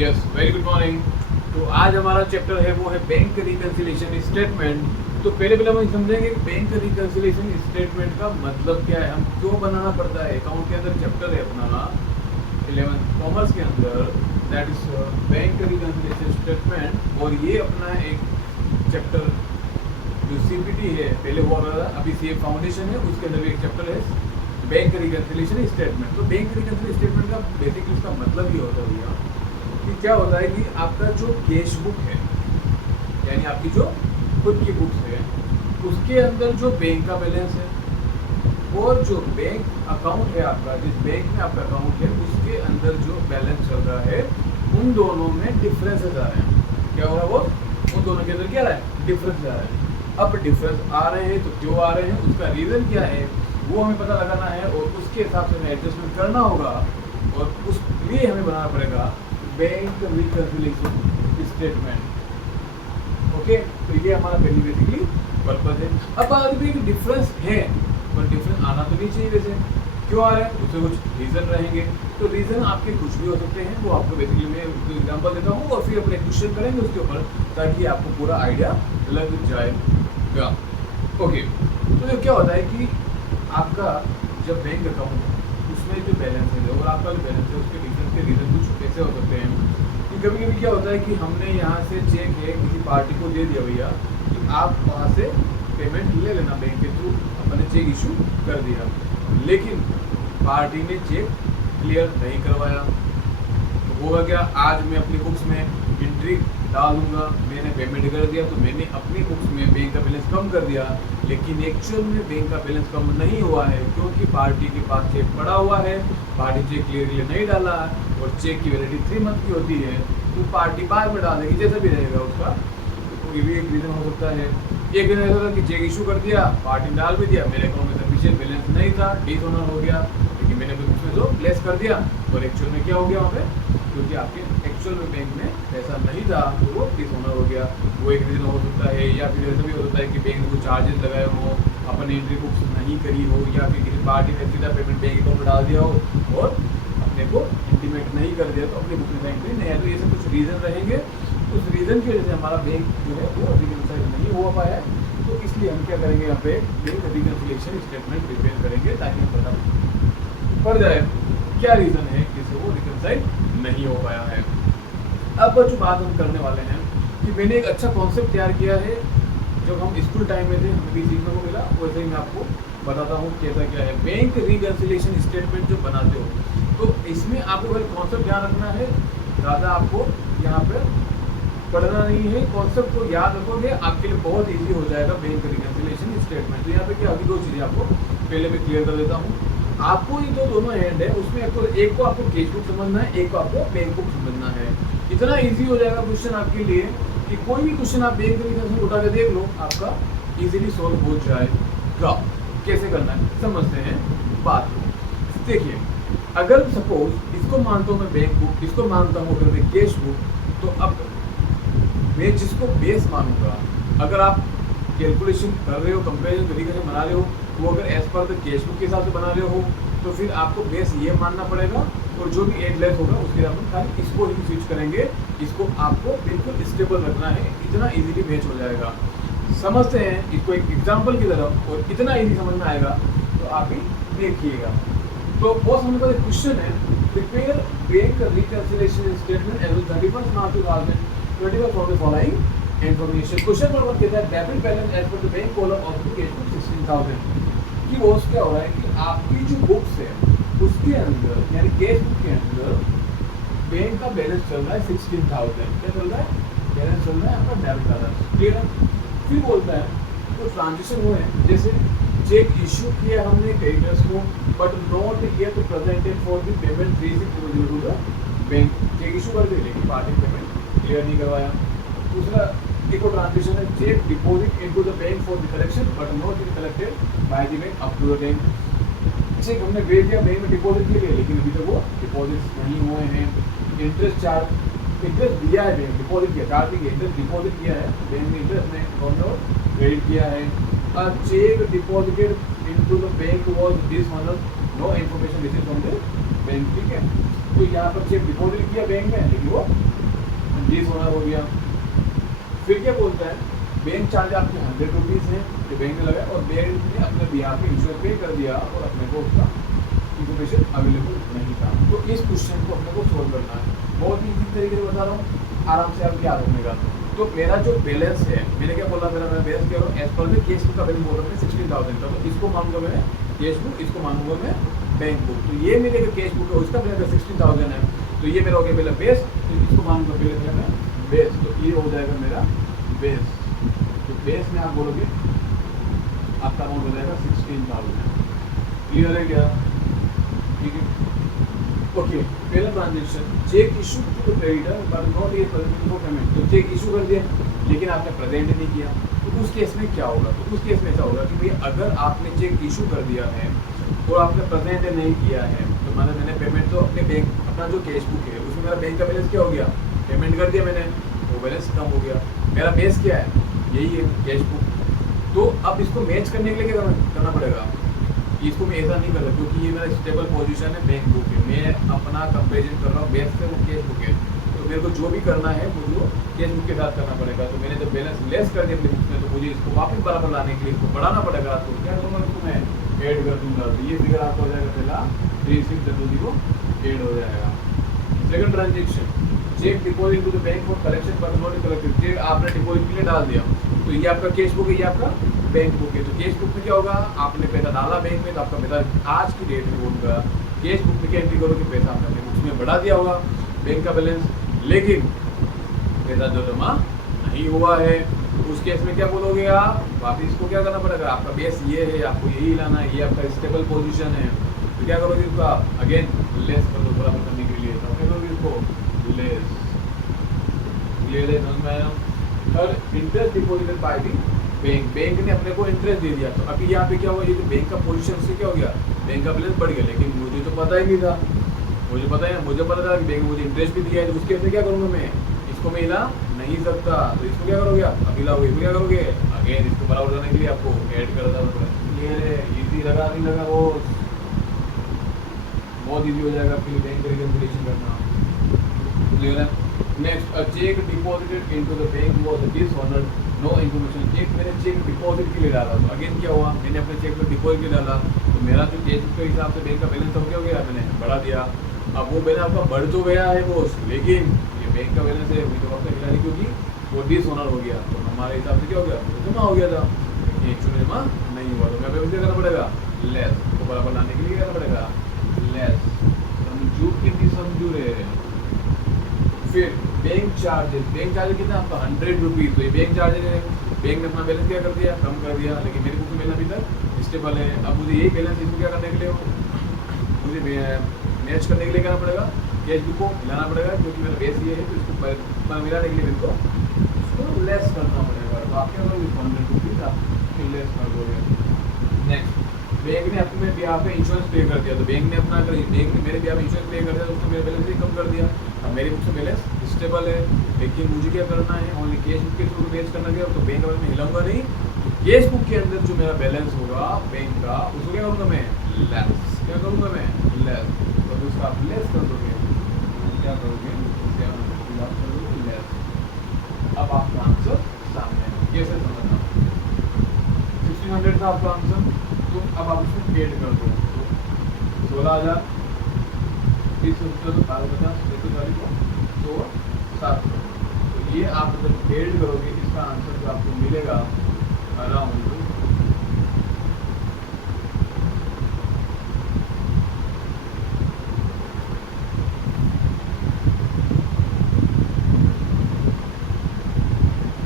Yes, very good morning. तो आज हमारा चैप्टर है वो है बैंक रिकंसिलिएशन स्टेटमेंट। तो पहले हम समझेंगे कि बैंक रिकंसिलिएशन स्टेटमेंट का मतलब क्या है, हम क्यों बनाना पड़ता है। अकाउंट के अंदर चैप्टर है अपना 11th कॉमर्स के अंदर, that is bank reconciliation statement. और ये अपना एक चैप्टर जो सीपीटी है पहले हुआ था, अभी सीए फाउंडेशन है, उसके अंदर भी एक चैप्टर है बैंक रिकंसिलिएशन स्टेटमेंट। तो बैंक रिकंसिलिएशन स्टेटमेंट का बेसिकली इसका मतलब ये होता है भैया कि क्या होता है कि आपका जो कैश बुक है, यानी आपकी जो खुद की बुक्स है, उसके अंदर जो बैंक का बैलेंस है और जो बैंक अकाउंट है आपका, जिस बैंक में आपका अकाउंट है उसके अंदर जो बैलेंस चल रहा है, उन दोनों में डिफरेंसेस आ रहे हैं। क्या हो रहा है वो, उन दोनों के अंदर क्या आ रहा है, डिफरेंस आ रहा है। अब डिफरेंस आ रहे हैं तो क्यों आ रहे हैं, उसका रीज़न क्या है वो हमें पता लगाना है और उसके हिसाब से हमें एडजस्टमेंट करना होगा और उसके लिए हमें बनाना पड़ेगा बैंक रिकंसिलिएशन स्टेटमेंट। ओके, तो ये हमारा पहली बेसिकली पर्पज है। अब बात भी डिफरेंस है, पर डिफरेंस आना तो नहीं चाहिए। वैसे क्यों आ रहा है, उससे कुछ रीज़न रहेंगे। तो रीज़न आपके कुछ भी हो सकते हैं, वो आपको बेसिकली मैं एग्जांपल देता हूँ और फिर अपने क्वेश्चन करेंगे उसके ऊपर, ताकि आपको पूरा आइडिया लग जाएगा। ओके, तो क्या होता है कि आपका जब बैंक अकाउंट है उसमें जो बैलेंस है और आपका जो बैलेंस है उसके डिफरेंस के रीज़न कुछ ऐसे हो सकते हैं कि कभी कभी क्या होता है कि हमने यहाँ से चेक है किसी पार्टी को दे दिया भैया कि आप वहाँ से पेमेंट ले लेना बैंक के थ्रू, अपने चेक इशू कर दिया, लेकिन पार्टी ने चेक क्लियर नहीं करवाया। तो होगा क्या, आज मैं अपनी बुक्स में एंट्री डाल दूंगा, मैंने पेमेंट कर दिया, तो मैंने अपनी बुक्स में बैंक का बैलेंस कम कर दिया, लेकिन एक्चुअल में बैंक का बैलेंस कम नहीं हुआ है, क्योंकि पार्टी के पास चेक पड़ा हुआ है, पार्टी चेक क्लियरली नहीं डाला और चेक की वैलिडिटी 3 मंथ की होती है, तो पार्टी बाद में डालेगी जैसा भी रहेगा उसका। तो ये भी एक रीज़न हो सकता है। एक रीज़न ऐसा था कि चेक इशू कर दिया, पार्टी डाल भी दिया, मेरे अकाउंट में सफिशिएंट बैलेंस नहीं था, डिसऑनर हो गया, लेकिन मैंने बुक्स में जो प्लेस कर दिया और एक्चुअल में क्या हो गया वहाँ पे, क्योंकि आपके एक्चुअल में बैंक में पैसा नहीं था तो वो डिसऑनर हो गया। वो एक रीज़न हो सकता है। या फिर ऐसा भी हो सकता है कि बैंक ने कुछ चार्जेस लगाए हो, अपनी एंट्री बुक्स नहीं करी हो, या फिर किसी पार्टी ने सीधा पेमेंट बैंक अकाउंट में डाल दिया हो और अपने को इंटीमेट नहीं कर दिया, तो अपनी बुक में बैंक पे नहीं है। तो ये सब कुछ रीज़न रहेंगे। उस रीज़न की वजह से हमारा बैंक जो है वो रिकंसाइल नहीं हो पाया है, तो इसलिए हम क्या करेंगे, यहाँ पे बैंक रिकंसिलिएशन स्टेटमेंट प्रिपेयर करेंगे ताकि हम पता पड़ जाए क्या रीज़न है जिससे वो रिकंसाइल नहीं हो पाया है। अब जो बात हम करने वाले हैं कि मैंने एक अच्छा कॉन्सेप्ट तैयार किया है, जब हम स्कूल टाइम में थे हमें भी सीखने को मिला, वैसे ही मैं आपको बताता हूँ कैसा क्या है। बैंक रिकंसिलिएशन स्टेटमेंट जो बनाते हो तो इसमें आपको पहले कॉन्सेप्ट ध्यान रखना है, ज़्यादा आपको यहाँ पर पढ़ना नहीं है, कॉन्सेप्ट को याद रखोगे आपके लिए बहुत ईजी हो जाएगा बैंक रिकंसिलिएशन स्टेटमेंट। तो यहाँ पे क्या होगी, दो चीज़ें आपको पहले मैं क्लियर कर देता हूँ। आपको ये जो दोनों हैंड है उसमें एक को आपको कैश बुक समझना है, एक को आपको बैंक बुक समझना है। इतना इजी हो जाएगा क्वेश्चन आपके लिए कि कोई भी क्वेश्चन आप बैंक रिकंसिलिएशन उठा के देख लो, आपका इजीली सॉल्व हो जाएगा। कैसे करना है समझते हैं बात को। देखिए, अगर सपोज इसको मानता हूँ मैं बैंक बुक, इसको मानता हूँ अगर मैं कैश बुक, तो अब मैं जिसको बेस मानूंगा, अगर आप कैलकुलेशन कर रहे हो, कंपेरिजन तरीके से बना रहे हो, वो अगर as per the cash book के हिसाब से बना रहे हो तो फिर आपको बेस ये मानना पड़ेगा, और जो भी एड लेस होगा उसके हिसाब से खाली इसको ही स्विच करेंगे। इसको आपको बिल्कुल स्टेबल रखना है, इतना इजीली मैच हो जाएगा। समझते हैं इसको एक एग्जाम्पल की तरफ, और इतना इजी समझ में आएगा तो आप ही देखिएगा। तो बहुत हमारे पास एक क्वेश्चन है, prepare bank reconciliation statement as of 31 March 2021 from the following information. Question number 1 कहता है debit balance as per the bank column of the cash book 16,000। कि वो क्या हो रहा है कि आपकी जो बुक्स है उसके अंदर, यानी कैश बुक के अंदर बैंक का बैलेंस चल रहा है 16,000। क्या चल रहा है, बैलेंस चल रहा है आपका डेबिट बैलेंस, क्लियर है। फिर बोलता है तो ट्रांजेक्शन हुए हैं, जैसे चेक इशू किया हमने क्रेडिटर्स को, but not yet presented for the payment received to the bank. Cheque issue कर दिए लेकिन पार्टी पेमेंट क्लियर नहीं करवाया। दूसरा एक और ट्रांजेक्शन है, cheque deposit into the bank for the collection but not collected by the bank up to the bank. Cheque हमने भेज दिया बैंक में डिपॉजिट के लिए, लेकिन अभी तक वो डिपॉजिट नहीं हुए हैं। इंटरेस्ट चार्ज, इंटरेस्ट दिया है बैंक, डिपॉजिट किया, चार्ज भी किया, इंटरेस्ट डिपॉजिट किया है बैंक ने, इंटरेस्ट ने अकाउंट में क्रेडिट किया है। A cheque deposited into the bank was this month, no information received from the bank, ठीक है। तो यहाँ पर चेक डिपॉजिट किया बैंक में, लेकिन वो डिसऑनर हो गया। फिर क्या बोलता है, बैंक चार्ज आपके 100 रुपीज़ है जो बैंक ने लगाया और बैंक ने अपने बिहाफ पे इंश्योरेंस पे कर दिया और अपने को उसका इंफॉर्मेशन अवेलेबल नहीं था। तो इस क्वेश्चन को अपने को सोल्व करना है, बहुत ही इजी तरीके से बता रहा हूँ, आराम से आप याद रखने का। तो मेरा जो बैलेंस है, मैंने क्या बोला, मेरा बैलेंस क्या हो, एज पर में केस बुक का बैलेंस बोल रहा है 16,000 का, तो इसको मानूंगा मैं केस बुक, इसको मानूंगा मैं बैंक बुक। तो ये मेरे केस बुक है, उसका मेरा 16,000 है, तो ये मेरा हो गया पहले बेस, तो इसको मानूंगा पहले मैं बेस, तो ये हो जाएगा मेरा बेस। तो बेस में आप बोलोगे आपका अमाउंट हो जाएगा 16,000। क्लियर है क्या? ठीक है, ओके। पहला transaction, cheque issue to creditor but not yet present for payment. तो चेक इशू कर दिया लेकिन आपने प्रेजेंट नहीं किया, तो उस केस में क्या होगा? तो उस केस में ऐसा होगा कि भाई अगर आपने चेक इशू कर दिया है और आपने प्रेजेंट नहीं किया है, तो मैंने पेमेंट तो अपने बैंक, अपना जो कैश बुक है उसमें मेरा बैंक का बैलेंस क्या हो गया, पेमेंट कर दिया मैंने, वो बैलेंस कम हो गया। मेरा बेस क्या है, यही है कैश बुक। तो अब इसको मैच करने के लिए क्या करना पड़ेगा, इसको मैं ऐसा नहीं कर सकता क्योंकि ये मेरा स्टेबल पोजीशन है बैंक बुक है, मैं अपना कंपेरिजन कर रहा हूँ बेस से, वो कैश बुक है, तो मेरे को जो भी करना है मुझे वो कैश बुक के साथ करना पड़ेगा। तो मैंने जब बैलेंस लेस कर दिया अपनी बुक में, तो मुझे इसको वापस बराबर लाने के लिए इसको बढ़ाना पड़ेगा। तो क्या करूँगा, इसको मैं ऐड कर दूंगा, तो ये फिगर आपको हो जाएगा पहला 3600 ऐड हो जाएगा। Second transaction, cheque deposit to the bank for collection but not collected. Cheque आपने डिपॉजिट के लिए डाल दिया, तो ये आपका कैश बुक है, ये आपका बैंक बुक है। तो कैश बुक में क्या होगा, आपने पैसा डाला बैंक में, तो आपका पैसा आज की डेट में होगा। कैश बुक में क्या एंट्री करोगे, पैसा आपने अपने बुक्स में बढ़ा दिया होगा बैंक का बैलेंस, लेकिन पैसा जो जमा नहीं हुआ है, उस केस में क्या बोलोगे आप, वापिस इसको क्या करना पड़ेगा, आपका बेस ये है, आपको यही लाना है, ये आपका स्टेबल पोजीशन है, तो क्या करोगे इसको आप अगेन लेस कर दो बराबर करने के लिए, तो क्या करोगे इसको लेस। क्लियर है, समझ में आया? Third, interest deposited by the bank, bank ने अपने को इंटरेस्ट दे दिया, तो अभी यहाँ पे क्या हुआ, ये जो बैंक का पोजीशन उससे क्या हो गया, बैंक का बैलेंस बढ़ गया, लेकिन मुझे तो पता ही नहीं था, मुझे पता था कि बैंक मुझे इंटरेस्ट भी दिया है, तो उसके से क्या करूँगा मैं, इसको मैं हिला नहीं सकता, तो इसको क्या करोगे आप, अब हिलाओगे, इसको क्या करोगे अगेन, इसको बराबर करने के लिए आपको ऐड कर देना पड़ेगा। ये इजी लगा नहीं लगा, वो बहुत इजी हो जाएगा आपके लिए बैंक रिकन्सिलिएशन करना। क्लियर है? Next, a cheque deposited into the bank was dishonoured, no information. Cheque मैंने चेक डिपॉजिट के लिए डाला, तो अगेन क्या हुआ, मैंने अपने चेक को डिपॉजिट के लिए डाला, तो मेरा जो कैश के हिसाब से बैंक का बैलेंस हो गया, मैंने बढ़ा दिया। अब वो बैलेंस आपका बढ़ तो गया है बॉस, लेकिन ये बैंक का बैलेंस है अभी तो आपका हिला नहीं, क्योंकि वो डिसऑनर हो गया, तो हमारे हिसाब से क्या हो गया, जमा हो गया था, लेकिन एक्चुअली जमा नहीं हुआ, तो मैं क्या करना पड़ेगा, लेस, तो बराबर लाने के लिए क्या करना पड़ेगा, लेस। समझू कि नहीं समझू रे? फिर बैंक चार्जेस, बैंक चार्जेस कितना आपका 100 रुपीज़, तो ये बैंक चार्जेस है, बैंक ने अपना बैलेंस क्या कर दिया, कम कर दिया, लेकिन मेरे बुक में बैलेंस अभी तक स्टेबल है। अब मुझे यही बैलेंस इसको क्या करने के लिए, मुझे मैच करने के लिए करना पड़ेगा, कैश बुक को मिलाना पड़ेगा, क्योंकि मेरा बेस ये है, तो इसको मिलाने के लिए मेरे को इसको लेस करना पड़ेगा। तो आप क्या करोगे, 100 रुपीज़ आप लेस कर दोगे। नेक्स्ट, बैंक ने अपने ब्याह पे इंश्योरेंस पे कर दिया, तो बैंक ने अपना बैंक ने मेरे ब्याह पे इंश्योरेंस पे कर दिया, तो उसने मेरा बैलेंस ही कम कर दिया। अब मेरी बुक से बैलेंस स्टेबल है, लेकिन मुझे क्या करना है, ओनली कैश बुक के थ्रू मैच करना है, तो बैंक में हिलाऊंगा नहीं, तो कैश बुक के अंदर जो मेरा बैलेंस होगा बैंक का, उसको क्या करूँगा मैं, लेस। क्या करूँगा मैं, लेस। तो उसका आप लेस कर दोगे, क्या करोगे, लेस। अब आपका आंसर सामने है, कैसे समझना, 1600 था आपका आंसर, तो अब आप इसमें ऐड कर दो, तो 16,000 तो 700, तो ये आप जब ऐड करोगे, इसका आंसर जो आपको मिलेगा अराउंड